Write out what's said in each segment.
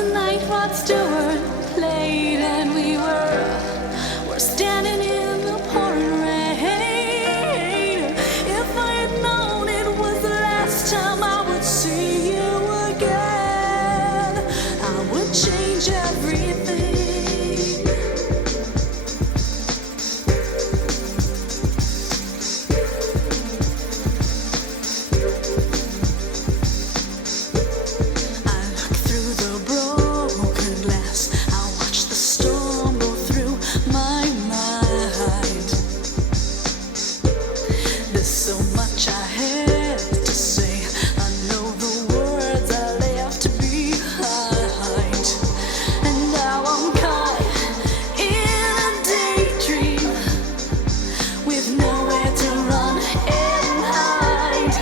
the night Rod Stewart played, and we're standing in the pouring rain. If I had known it was the last time I would see you again, I would change everything. So much I had to say. I know the words I left behind, and now I'm caught in a daydream with nowhere to run and hide.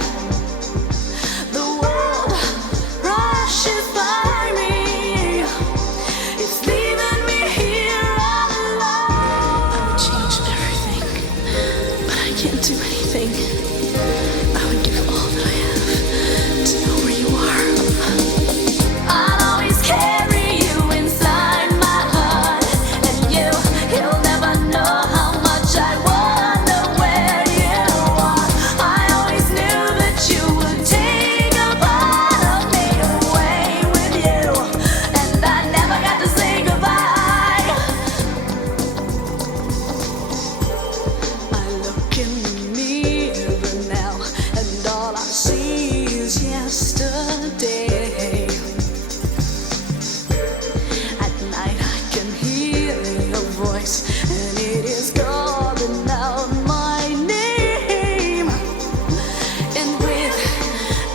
The world rushes by me, it's leaving me here all alone. I would change everything, but I can't do anything. I would give all that I have to know where you are. I'll always carry you inside my heart, and you'll never know how much I wonder where you are. I always knew that you would take a part of me away with you, and I never got to say goodbye. I look in the mirror now, and all I see is yesterday. At night I can hear your voice, and it is calling out my name. And with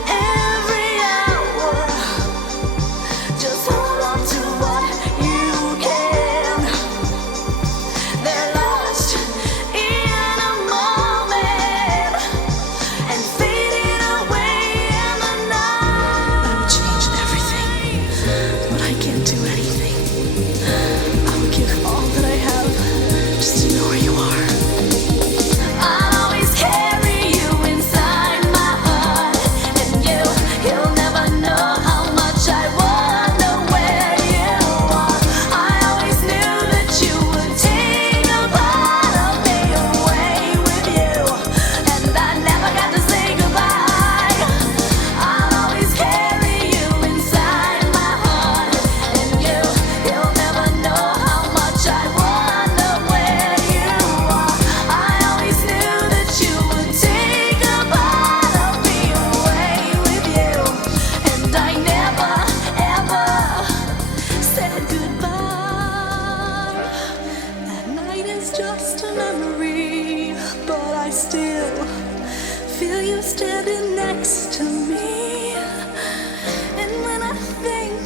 every hour, just hold on to what you can. They're lost in a moment and fading away in the night. I would change everything, but I can't do anything. I would give all that I have just to know where you are. I'll always carry you inside my heart, and you'll never know how much I wonder where you are. I always knew that you would take a part of me away with you, and I never got to say goodbye. I'll always carry you inside my heart, and you'll never know how much I wonder where you are. I always knew that you would take a part of me away with you, and I never ever said goodbye. That night is just a memory, but I still feel you standing next to me. And when I think